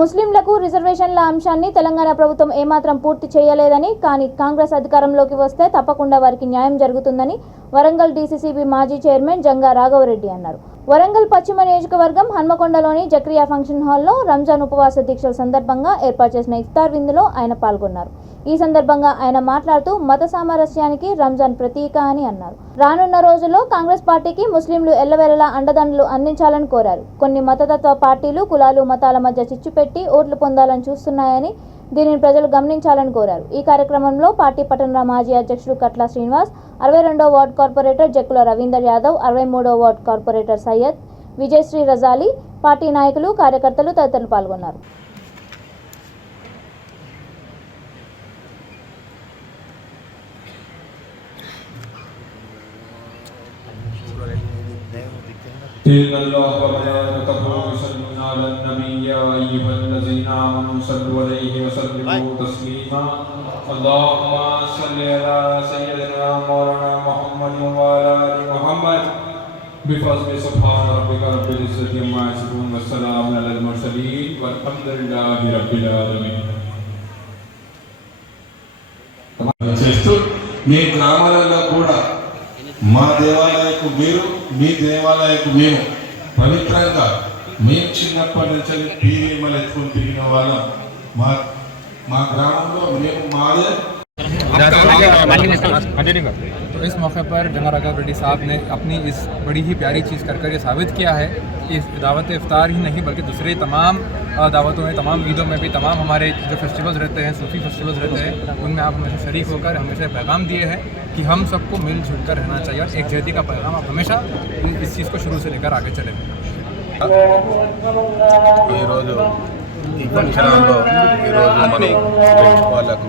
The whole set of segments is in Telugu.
ముస్లింలకు రిజర్వేషన్ల అంశాన్ని తెలంగాణ ప్రభుత్వం ఏమాత్రం పూర్తి చేయలేదని, కానీ కాంగ్రెస్ అధికారంలోకి వస్తే తప్పకుండా వారికి న్యాయం జరుగుతుందని వరంగల్ డీసీసీబీ మాజీ చైర్మన్ జంగా రాఘవరెడ్డి అన్నారు. వరంగల్ పశ్చిమ నియోజకవర్గం హన్మకొండలోని జక్రియా ఫంక్షన్ హాల్లో రంజాన్ ఉపవాస దీక్షల సందర్భంగా ఏర్పాటు చేసిన ఇఫ్తార్ విందులో ఆయన పాల్గొన్నారు. ఈ సందర్భంగా ఆయన మాట్లాడుతూ మత సామరస్యానికి రంజాన్ ప్రతీక అని అన్నారు. రానున్న రోజుల్లో కాంగ్రెస్ పార్టీకి ముస్లింలు ఎల్లవేళలా అండదండలు అందించాలని కోరారు. కొన్ని మతతత్వ పార్టీలు కులాలు మతాల మధ్య చిచ్చు పెట్టి ఓట్లు పొందాలని చూస్తున్నాయని, దీనిని ప్రజలు గమనించాలని కోరారు. ఈ కార్యక్రమంలో పార్టీ పట్టణ మాజీ అధ్యక్షుడు కట్ల శ్రీనివాస్, 62వ వార్డు కార్పొరేటర్ జక్కుల రవీందర్ యాదవ్, 63వ ward corporator Syed, Vijayasri Rajali, party నాయకులు కార్యకర్తలు తదితరులు పాల్గొన్నారు. بفضل سبحان ربك رب العزة عما يصفون والسلام على المرسلين والحمد لله رب العالمين. మీ గ్రామాలలో కూడా మా దేవాలయకు మీరు, మీ దేవాలయకు మేము పవిత్రంగా మేము చిన్నప్పటి నుంచి పీరియమలు ఎత్తుకుని తిరిగిన వాళ్ళం. మా గ్రామంలో మేము మాదే. तो इस मौके पर जंगा राघवरेड्डी साहब ने अपनी इस बड़ी ही प्यारी चीज़ कर ये साबित किया है कि दावत इफ्तार ही नहीं बल्कि दूसरे तमाम दावतों में, तमाम ईदों में भी, तमाम हमारे जो फेस्टिवल्स रहते हैं, सूफी फेस्टिवल्स रहते हैं, उनमें आप हमेशा शरीक होकर हमेशा पैगाम दिए हैं कि हम सबको मिलजुल कर रहना चाहिए और एक जहदी का पैगाम आप हमेशा इस चीज़ को शुरू से लेकर आगे चले. ఈ ఫంక్షన్ హాల్లో ఈరోజు మన వాళ్ళకు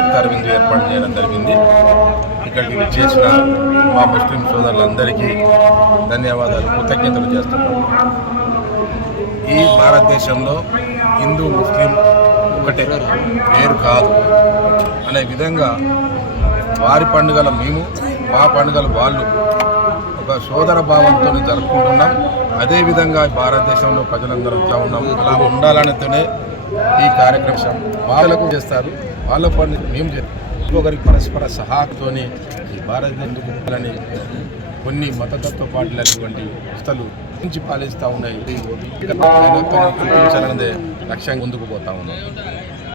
ఇఫ్తార్ విందు ఏర్పాటు చేయడం జరిగింది. ఇక్కడికి విచ్చేసిన మా ముస్లిం సోదరులందరికీ ధన్యవాదాలు, కృతజ్ఞతలు చేస్తున్నాం. ఈ భారతదేశంలో హిందూ ముస్లిం ఒకటే, వేరు కాదు అనే విధంగా వారి పండుగలు మేము, మా పండుగలు వాళ్ళు ఒక సోదర భావంతో జరుపుకుంటున్నాం. అదేవిధంగా భారతదేశంలో ప్రజలందరూ ఇట్లా ఉన్నాం, అలా ఉండాలనితోనే ఈ కార్యక్రమం వాళ్ళకు చేస్తారు, వాళ్ళ పని మేము చేస్తాం. ఇంకొకరికి పరస్పర సహాయంతో ఈ భారతదేశాన్ని కొన్ని మతతత్వ పార్టీలు అటువంటి సంస్థలు నుంచి పాలిస్తూ ఉన్నాయి. లక్ష్యంగా ముందుకు పోతా ఉన్నాం.